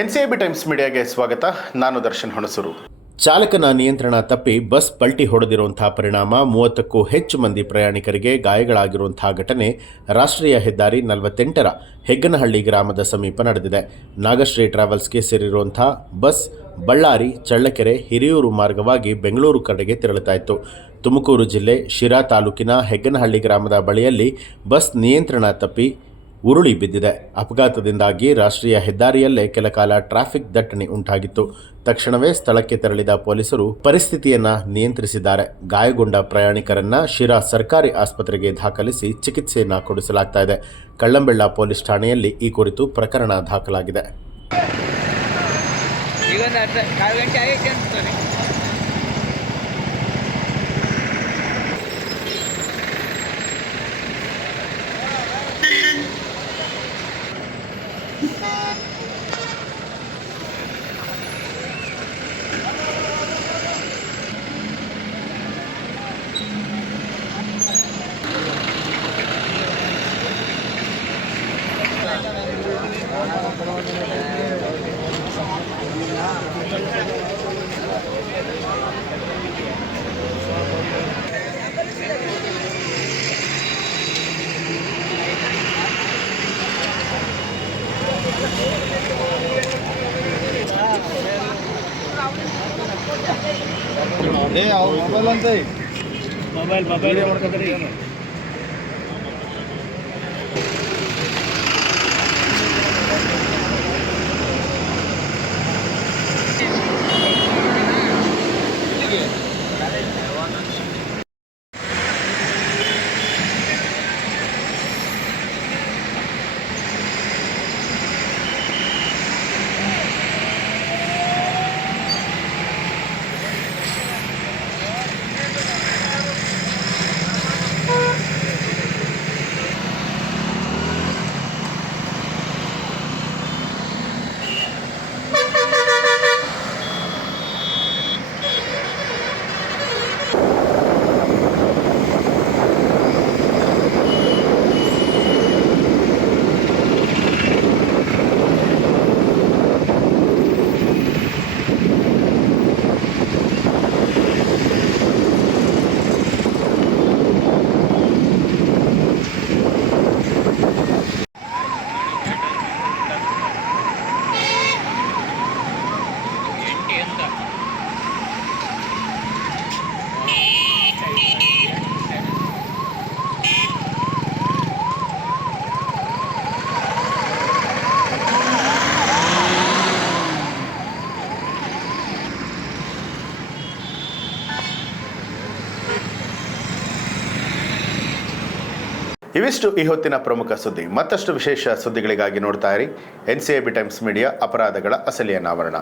NCIB times ಮೀಡಿಯಾಗೆ ಸ್ವಾಗತ. ನಾನು ದರ್ಶನ್ ಹುಣಸೂರು. ಚಾಲಕನ ನಿಯಂತ್ರಣ ತಪ್ಪಿ ಬಸ್ ಪಲ್ಟಿ ಹೊಡೆದಿರುವಂತಹ ಪರಿಣಾಮ 30ಕ್ಕೂ ಹೆಚ್ಚು ಮಂದಿ ಪ್ರಯಾಣಿಕರಿಗೆ ಗಾಯಗಳಾಗಿರುವಂತಹ ಘಟನೆ ರಾಷ್ಟ್ರೀಯ ಹೆದ್ದಾರಿ 48ರ ಹೆಗ್ಗನಹಳ್ಳಿ ಗ್ರಾಮದ ಸಮೀಪ ನಡೆದಿದೆ. ನಾಗಶ್ರೀ ಟ್ರಾವೆಲ್ಸ್ಗೆ ಸೇರಿರುವಂತಹ ಬಸ್ ಬಳ್ಳಾರಿ, ಚಳ್ಳಕೆರೆ, ಹಿರಿಯೂರು ಮಾರ್ಗವಾಗಿ ಬೆಂಗಳೂರು ಕಡೆಗೆ ತೆರಳುತ್ತಾ ಇತ್ತು. ತುಮಕೂರು ಜಿಲ್ಲೆ ಶಿರಾ ತಾಲೂಕಿನ ಹೆಗ್ಗನಹಳ್ಳಿ ಗ್ರಾಮದ ಬಳಿಯಲ್ಲಿ ಬಸ್ ನಿಯಂತ್ರಣ ತಪ್ಪಿ ಉರುಳಿ ಬಿದ್ದಿದೆ. ಅಪಘಾತದಿಂದಾಗಿ ರಾಷ್ಟ್ರೀಯ ಹೆದ್ದಾರಿಯಲ್ಲೇ ಕೆಲಕಾಲ ಟ್ರಾಫಿಕ್ ದಟ್ಟಣೆ ಉಂಟಾಗಿತ್ತು. ತಕ್ಷಣವೇ ಸ್ಥಳಕ್ಕೆ ತೆರಳಿದ ಪೊಲೀಸರು ಪರಿಸ್ಥಿತಿಯನ್ನು ನಿಯಂತ್ರಿಸಿದ್ದಾರೆ. ಗಾಯಗೊಂಡ ಪ್ರಯಾಣಿಕರನ್ನ ಶಿರಾ ಸರ್ಕಾರಿ ಆಸ್ಪತ್ರೆಗೆ ದಾಖಲಿಸಿ ಚಿಕಿತ್ಸೆಯನ್ನು ಕೊಡಿಸಲಾಗ್ತಾ ಇದೆ. ಕಳ್ಳಂಬೆಳ್ಳ ಪೊಲೀಸ್ ಠಾಣೆಯಲ್ಲಿ ಈ ಕುರಿತು ಪ್ರಕರಣ ದಾಖಲಾಗಿದೆ. ಮೊಬೈಲ್ ಮಾಡ್ಕೊತೀರಿ. ಇವಿಷ್ಟು ಈ ಹೊತ್ತಿನ ಪ್ರಮುಖ ಸುದ್ದಿ. ಮತ್ತಷ್ಟು ವಿಶೇಷ ಸುದ್ದಿಗಳಿಗಾಗಿ ನೋಡ್ತಾ ಇರಿ ಎನ್ಸಿಐಬಿ ಟೈಮ್ಸ್ ಮೀಡಿಯಾ, ಅಪರಾಧಗಳ ಅಸಲಿಯ ಅನಾವರಣ.